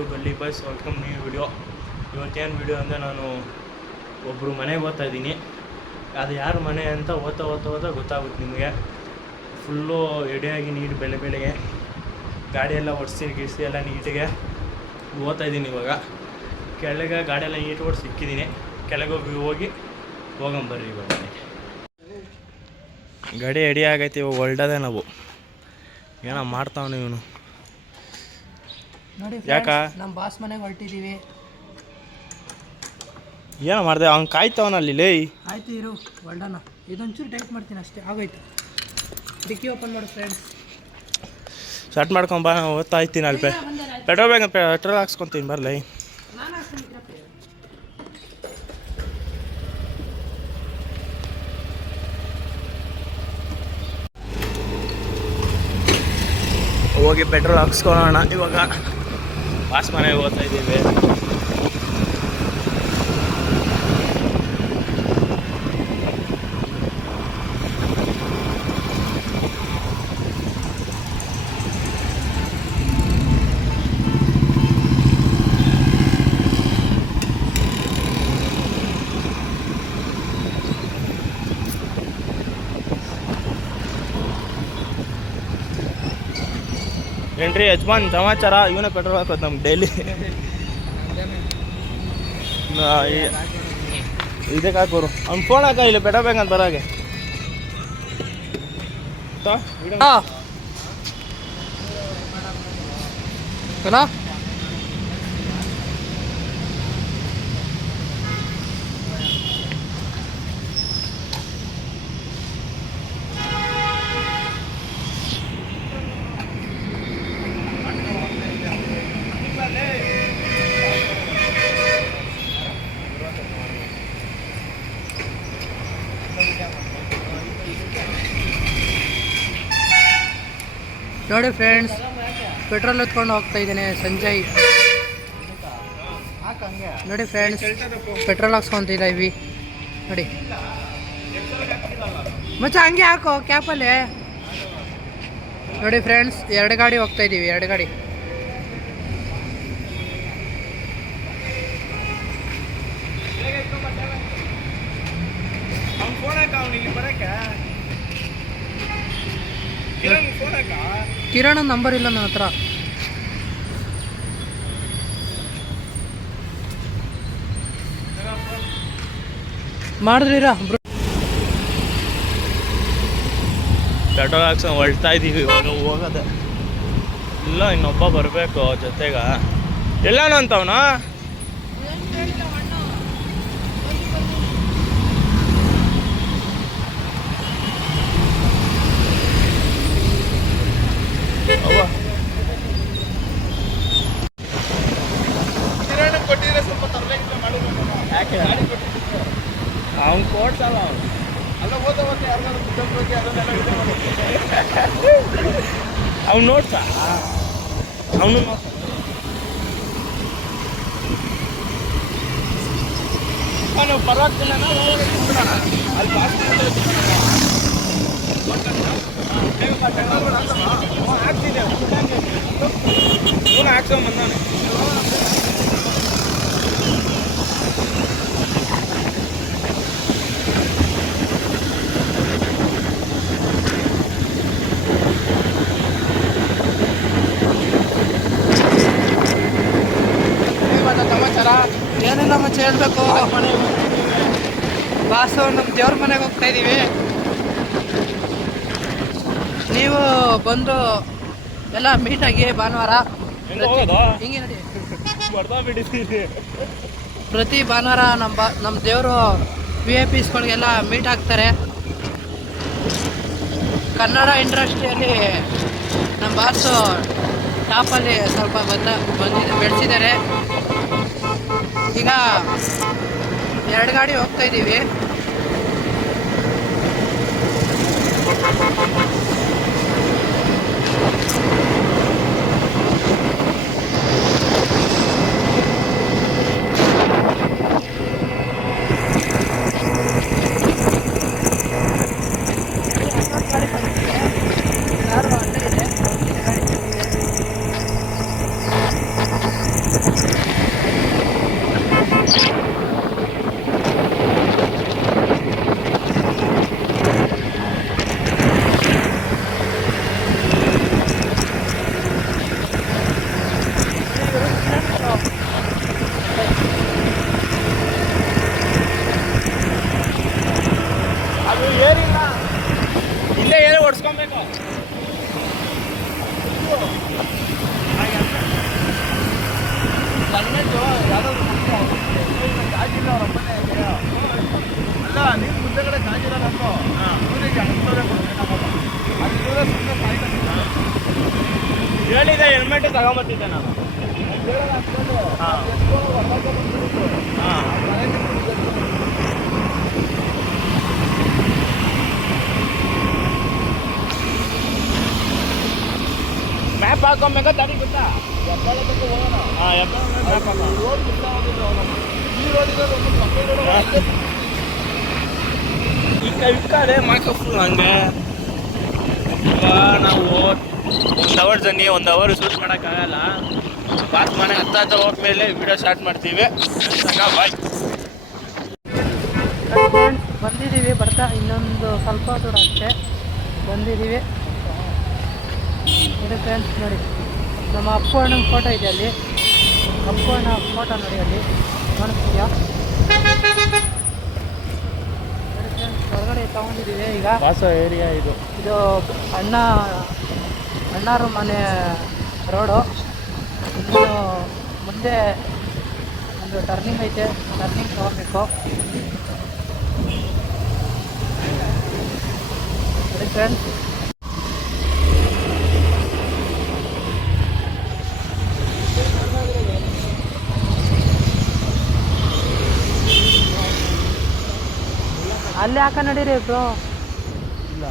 To ಗಲ್ಲಿ boys. Welcome new video. ಇವತ್ತೇನು video ಅಂದರೆ ನಾನು ಒಬ್ಬರು ಮನೆಗೆ ಓದ್ತಾ ಇದ್ದೀನಿ. ಅದು ಯಾರ ಮನೆ ಅಂತ ಓದ್ತಾ ಗೊತ್ತಾಗುತ್ತೆ ನಿಮಗೆ. ಫುಲ್ಲು ಎಡೆಯಾಗಿ ನೀರು ಬೆಳಗ್ಗೆ ಗಾಡಿಯೆಲ್ಲ ಗಿಡಿಸಿ ಎಲ್ಲ ನೀಟಿಗೆ ಓದ್ತಾ ಇದ್ದೀನಿ. ಇವಾಗ ಕೆಳಗೆ ಗಾಡಿಯೆಲ್ಲ ನೀಟ್ ಓಡಿಸಿ ಸಿಕ್ಕಿದ್ದೀನಿ. ಕೆಳಗೆ ಹೋಗಂಬರ್ರಿ. ಇವಾಗ ಗಾಡಿ ಎಡಿ ಆಗೈತಿ. ಇವಾಗ ಹೊಲ್ಟದೆ ನಾವು ಏನೋ ಮಾಡ್ತಾವನು ಇವನು. ನೋಡಿ ಯಾಕ ನಮ್ಮ ಬಾಸ್ ಮನೆಗೆ ಹೊರಟಿದ್ದೀವಿ. ಏನೋ ಮಾಡಿದೆ ಅವ್ನು ಕಾಯ್ತವನಲ್ಲಿ ಲೇ. ಆಯ್ತು ಇರು ಹೊಲ್ಡನ. ಇದೊಂಚೂರು ಟೈಟ್ ಮಾಡ್ತೀನಿ ಅಷ್ಟೇ, ಆಗೋಯ್ತು. ಡಿಕ್ಕಿ ಓಪನ್ ಮಾಡು ಫ್ರೆಂಡ್ಸ್. ಸ್ಟಾರ್ಟ್ ಮಾಡ್ಕೊಂಬ. ಓದ್ತಾ ಇರ್ತೀನಿ ಅಲ್ಲಿ ಪೆಟ್ರೋಲ್ ಹಾಕ್ಸ್ಕೊತೀನಿ ಬರಲಿ. ಹೋಗಿ ಪೆಟ್ರೋಲ್ ಹಾಕ್ಸ್ಕೊಳ್ಳೋಣ. ಇವಾಗ ಬಾಸ್ ಮನೆಗೆ ಹೋಗ್ತಾ ಇದ್ದೀವಿ. ಏನ್ರಿ ಯಜಮಾನ್ ಸಮಾಚಾರ? ಇವನೇ ಪೆಟ್ರೋಲ್ ಹಾಕೋದು ನಮ್ಗೆ ಡೈಲಿ. ಇದಕ್ಕೆ ಹಾಕೋರು. ಅವ್ನು ಫೋನ್ ಹಾಕ, ಇಲ್ಲ ಪೆಟ್ರೋಲ್ ಬೇಕಂತ ಬರಾಗೆ. ನೋಡಿ ಫ್ರೆಂಡ್ಸ್, ಪೆಟ್ರೋಲ್ ಎತ್ಕೊಂಡು ಹೋಗ್ತಾ ಇದ್ದೇನೆ ಸಂಜಯ್. ನೋಡಿ ಫ್ರೆಂಡ್ಸ್, ಪೆಟ್ರೋಲ್ ಹಾಕ್ಸ್ಕೊತಿದ್ದೀವಿ ನೋಡಿ. ಮಚ್ಚ ಹಂಗೆ ಹಾಕೋ ಕ್ಯಾಪಲ್ಲಿ. ನೋಡಿ ಫ್ರೆಂಡ್ಸ್, 2 ಗಾಡಿ ಹೋಗ್ತಾ ಇದ್ದೀವಿ. 2 ಗಾಡಿ. ಕಿರಣ್ ನಂಬರ್ ಇಲ್ಲ ನನ್ನ ಹತ್ರ. ಮಾಡಿದ್ರಿರಾ ಪೆಟ್ರೋಲ್ ಹಾಕ್ಸ್ಕೊಂಡು ಹೊಳ್ತಾ ಇದ್ದೀವಿ. ಇವಾಗ ಹೋಗೋದೆ ಇಲ್ಲ, ಇನ್ನೊಬ್ಬ ಬರಬೇಕು ಜೊತೆಗ. ಎಲ್ಲಾನು ಅಂತವನ ಕೊಟ್ಟಿದ್ರೆ ಸ್ವಲ್ಪ ತರಬೇಕಿಲ್ಲ ಮಾಡೋದು. ಯಾಕೆ ಅವ್ನು ಕೊಡ್ಸಲ್ಲ. ಅವನು ಅಲ್ಲ ಓದೋತ್ತೆ ಯಾರಿಗಾದ್ರು ಬುದ್ಧನ ಬಗ್ಗೆ ಅದನ್ನೆಲ್ಲ ಇದೆ ಮಾಡೋದು. ಅವ್ನು ನೋಡ್ಸ ಅವನು ನಾನು ಪರವಾಗಿಲ್ಲ. ಅಲ್ಲಿ ಆಗ್ತಿದೆ ಇವನು ಹಾಕ್ಸೋಂಬಂದಾನೆ. ಏನಿಲ್ಲ ಮಚ್ಚ ಹೇಳ್ಬೇಕು. ಬಾಸು ನಮ್ಮ ದೇವ್ರ ಮನೆಗೆ ಹೋಗ್ತಾ ಇದ್ದೀವಿ. ನೀವು ಬಂದು ಎಲ್ಲ ಮೀಟಾಗಿ ಭಾನುವಾರ ಹಿಂಗೆ ನೋಡಿ. ಪ್ರತಿ ಭಾನುವಾರ ನಮ್ಮ ದೇವರು VIPsಗಳಿಗೆಲ್ಲ ಮೀಟ್ ಆಗ್ತಾರೆ. ಕನ್ನಡ ಇಂಡಸ್ಟ್ರಿಯಲ್ಲಿ ನಮ್ಮ ಬಾಸು ಟಾಪಲ್ಲಿ ಸ್ವಲ್ಪ ಬೆಳೆಸಿದ್ದಾರೆ. ಈಗ 2 ಗಾಡಿ ಹೋಗ್ತಾ ಇದ್ದೀವಿ. ಏರಿಲ್ಲ, ಇಲ್ಲೇ ಏರಿ ಓಡಿಸ್ಕೊಬೇಕು. ಅಲ್ಲ ನೀನು ಮುಂದೆಗಡೆ ಚಾರ್ಜಿರಲ್ಲ ಹೇಳಿದೆ ಹೆಲ್ಮೆಟ್ ತಗೊಂಬತ್ತಿದ್ದೆ ನಾನು. ಹಾಂ ಹಾಂ ಮ್ಯಾಪ್ ಹಾಕೊಬೇಕಾ ದಾರಿ ಗೊತ್ತಾ? ಹಾಂ ಹೆಬ್ಬಾಳ ಮ್ಯಾಪ್ ಹಾಕೋ. ಈ ಕಡೆ ಮಾಕ ಫುಲ್ ಹಂಗೆ. ಈಗ ನಾವು 1 ಅವರ್ ಜರ್ನಿ, 1 ಅವರ್ ಶೂಟ್ ಮಾಡೋಕ್ಕಾಗಲ್ಲ. ಪಾಸ್ ಮನೆ ಹತ್ತ ಹೋದ್ಮೇಲೆ ವಿಡಿಯೋ ಸ್ಟಾರ್ಟ್ ಮಾಡ್ತೀವಿ. ಬಾಯ್. ಬಂದಿದ್ದೀವಿ, ಬರ್ತಾ ಇನ್ನೊಂದು ಸ್ವಲ್ಪ ದೂರ ಅಷ್ಟೇ ಬಂದಿದ್ದೀವಿ. ಇದು ಫ್ರೆಂಡ್ಸ್ ನೋಡಿ, ನಮ್ಮ ಅಪ್ಪು ಅಣ್ಣನ ಫೋಟೋ ಇದೆ ಅಲ್ಲಿ. ಅಪ್ಪು ಅಣ್ಣ ಫೋಟೋ ನೋಡಿ ಅಲ್ಲಿ ಕಾಣಿಸ್ತೀಯಾ? ಹೊರಗಡೆ ತಗೊಂಡಿದ್ದೀವಿ ಈಗ. ವಾಸ ಏರಿಯಾ ಇದು ಅಣ್ಣಾರು ಮನೆ ರೋಡು. ಇನ್ನು ಮುಂದೆ ಒಂದು ಟರ್ನಿಂಗ್ ಐತೆ, ಟರ್ನಿಂಗ್ ತಗೋಬೇಕು. ಫ್ರೆಂಡ್ಸ್ ಅಲ್ಲೇ ಹಾಕ ನಡೀರಿ ಬ್ರೋ. ಇಲ್ಲ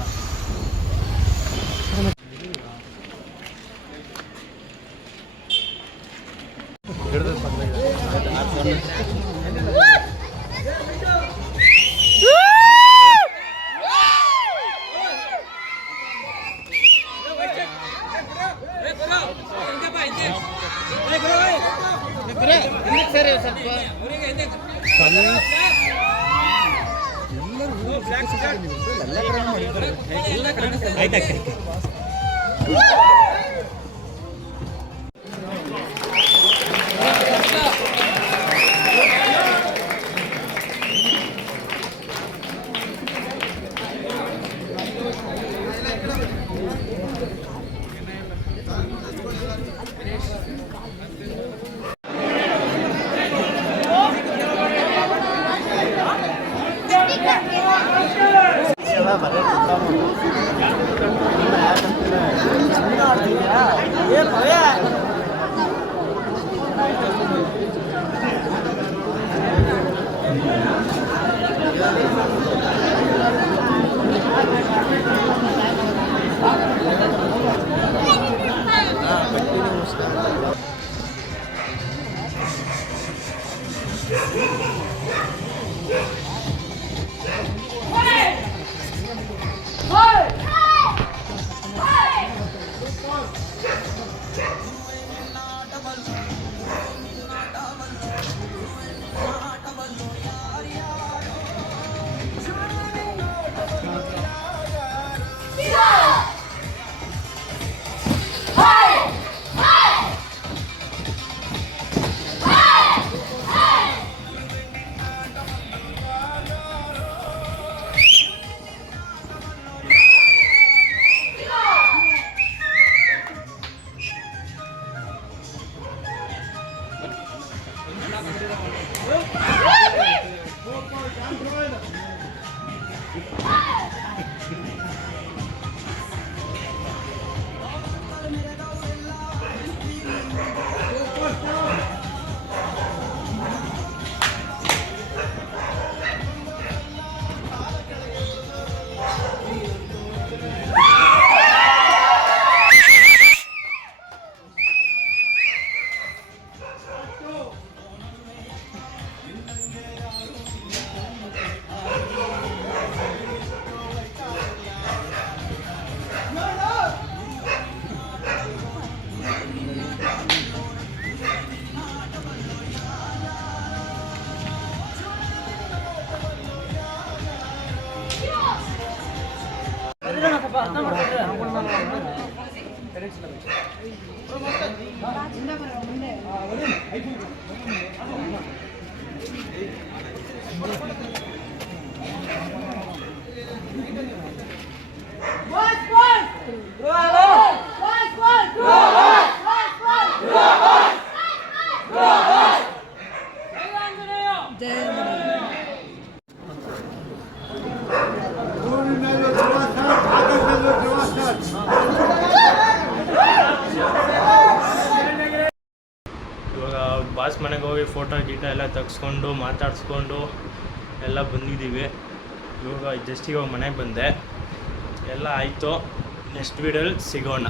ಗೀಟ ಎಲ್ಲ ತೆಗ್ಸ್ಕೊಂಡು ಮಾತಾಡಿಸ್ಕೊಂಡು ಎಲ್ಲ ಬಂದಿದ್ದೀವಿ. ಇವಾಗ ಮನೆಗೆ ಬಂದೆ. ಎಲ್ಲ ಆಯಿತು. ನೆಕ್ಸ್ಟ್ ವೀಡಿಯೋಲಿ ಸಿಗೋಣ.